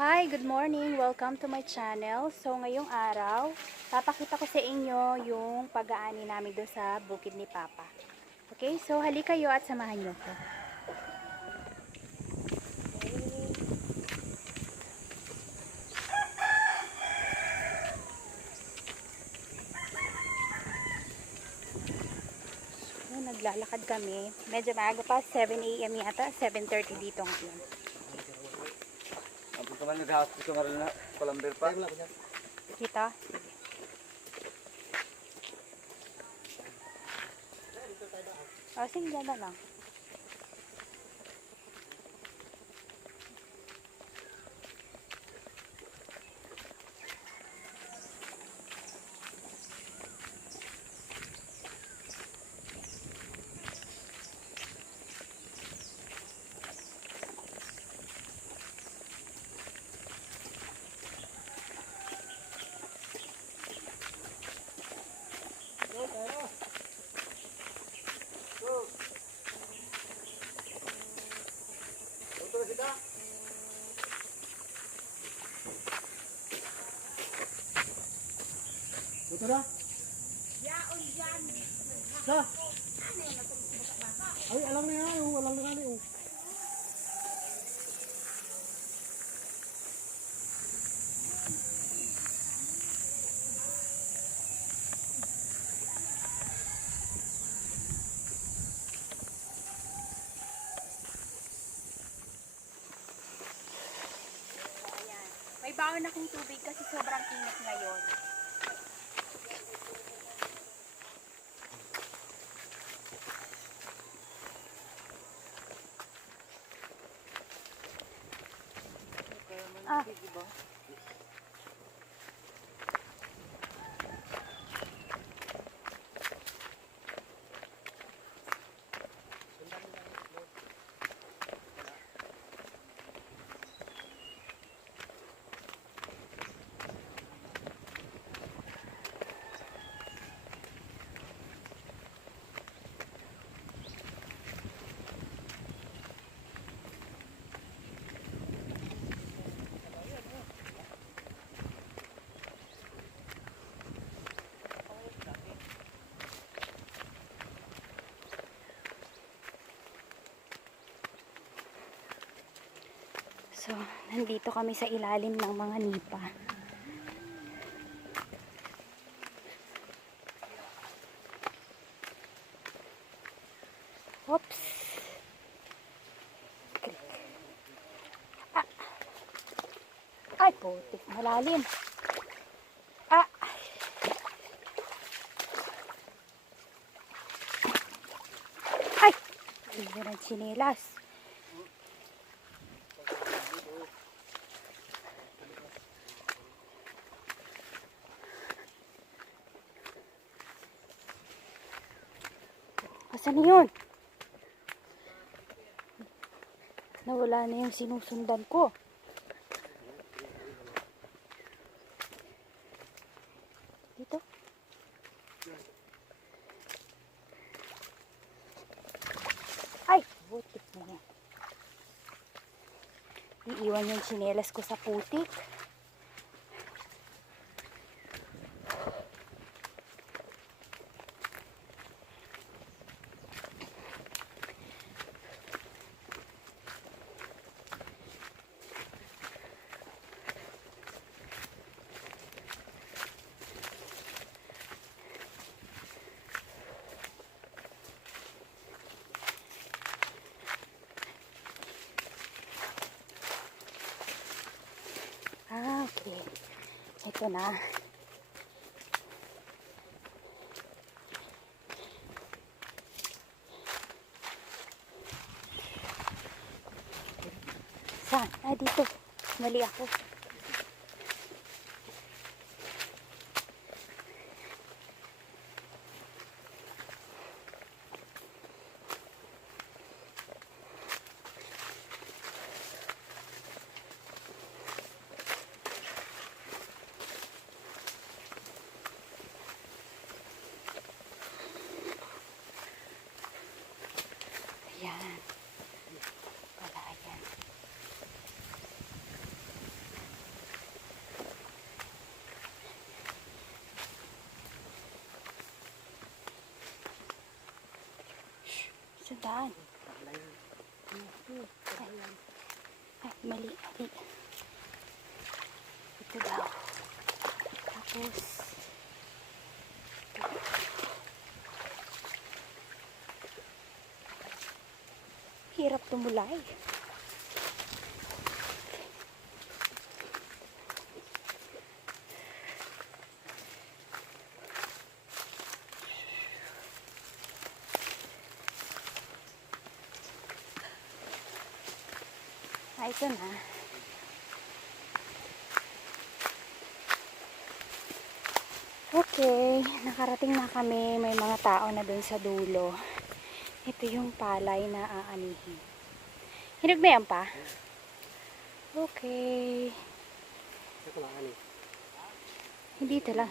Hi, good morning. Welcome to my channel. So, ngayong araw, papakita ko sa inyo yung pag-aani namin doon sa bukid ni Papa. Okay, so halika kayo at samahan niyo ko. So, naglalakad kami. Medyo maaga pa, 7 AM yata, 7:30 dito ngayon. Ang pagkaman nag-house ko nga rin na palambir pa. Kita? Sige. O, sige, dada lang. Ito na? Yaon dyan. Sa? Ay, alam na yan. Alam na nga. May baon akong tubig kasi sobrang init ngayon. Ah. So, nandito kami sa ilalim ng mga nipa. Oops. Ah. Ay, putik. Malalim. Ah. Ay. Hindi na chinelas. Asan na yun? Nawala na yung sinusundan ko. Dito? Ay! Butik na yan. Iiwan yung tsinelas ko sa putik. Okay. Ito na. Saan? Ah, dito. Mali ako. Yan. Pala yan. Sa daan. Ay, mali. Ito daw. Tapos, hirap tumulay. Ito na. Okay, nakarating na kami. May mga tao na dun sa dulo. Ito yung palay na aanihin. Hinog na yan pa? Okay. Hindi ito lang.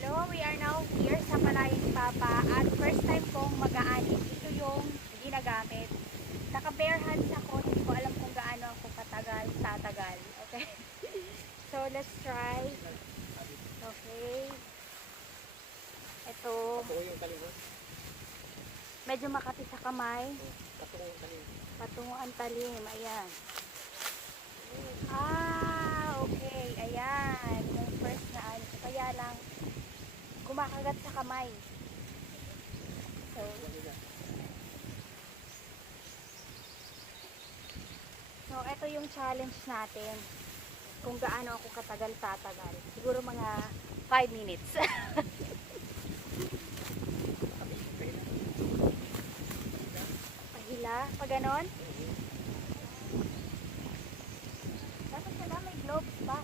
Hello, we are now here sa palayan ni Papa at first time kong mag-aanin. Ito yung ginagamit. Naka-bare hands ako, hindi ko alam kung gaano ako tatagal. Okay? So, let's try. Okay. Ito. Medyo makati sa kamay. Patungo ang talim. Ayan. Okay. Ayan. Yung first na ano. Kaya lang, kumakagat sa kamay. So, ito yung challenge natin. Kung gaano ako tatagal. Siguro mga 5 minutes. Pahila? Pa ganon? Dapat wala, may gloves pa.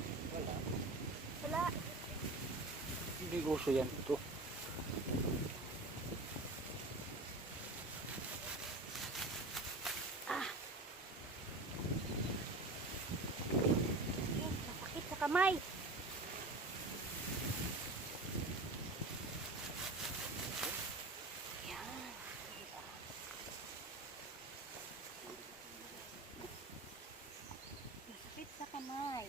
Wala. Hindi gusto yan. Ito. Masakit sa kamay. Ayan. Masakit sa kamay.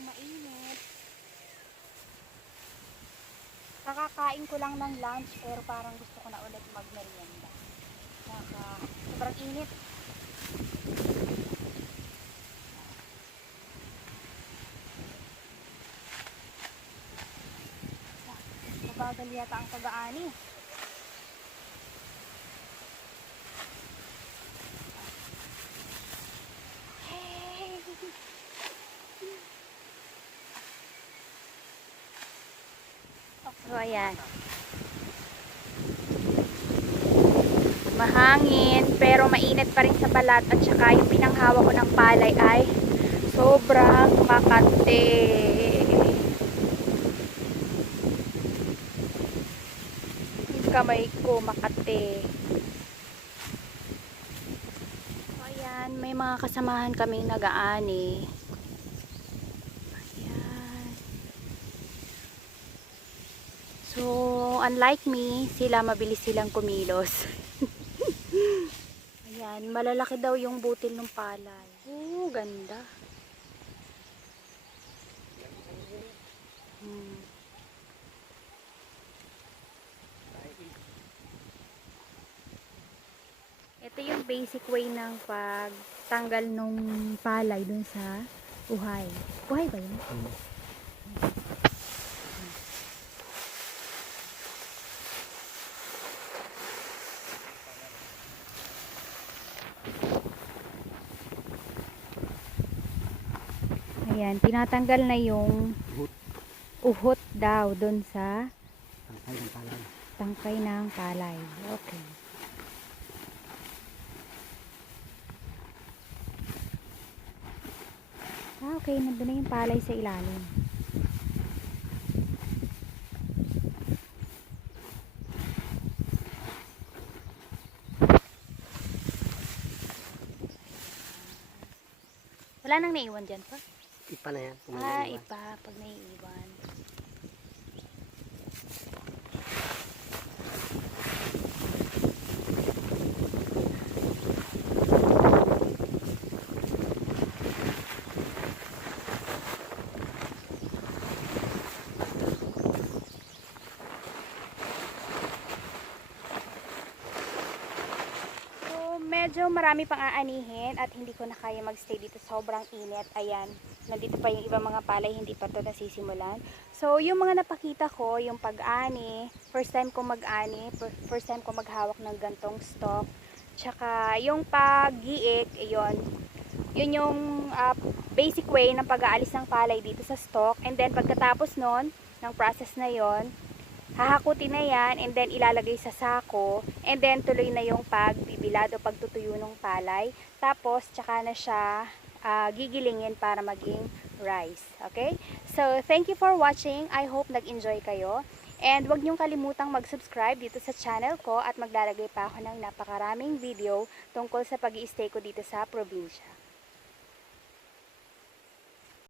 Mainit. Kakakain ko lang ng lunch pero parang gusto ko na ulit magmerienda. Sobrang init. Mabagal yata ang pag-aani. So, ayan. Mahangin, pero mainit pa rin sa balat. At saka yung pinanghawa ko ng palay ay sobrang makate. Yung kamay ko makate. So, ayan. May mga kasamahan kaming nag-aani. So, unlike me, mabilis silang kumilos. Ayan, malalaki daw yung butil ng palay. Ganda. Ito yung basic way ng pagtanggal nung palay dun sa uhay. Uhay ba yun? Ayan, tinatanggal na yung uhot daw dun sa tangkay ng palay. Okay. Okay, nandun na yung palay sa ilalim. Wala nang naiwan dyan pa? Ipa na yan. Kung may Ah, naiwan. ipa. Pag naiiwan. Medyo marami pang aanihin at hindi ko na kaya magstay dito, sobrang init. Ayan, nandito pa yung ibang mga palay, hindi pa to nasisimulan. So yung mga napakita ko, yung pag-ani, first time ko mag-ani, first time ko maghawak ng gantong stalk, tsaka yung pag-giik, yun yung basic way ng pag-aalis ng palay dito sa stalk. And then pagkatapos nun, ng process na yon, hahakutin na yan and then ilalagay sa sako and then tuloy na yung pagbibilad o pagtutuyo ng palay. Tapos tsaka na siya gigilingin para maging rice. Okay? So, thank you for watching. I hope nag-enjoy kayo. And huwag niyong kalimutang mag-subscribe dito sa channel ko at maglalagay pa ako ng napakaraming video tungkol sa pag-i-stay ko dito sa probinsya.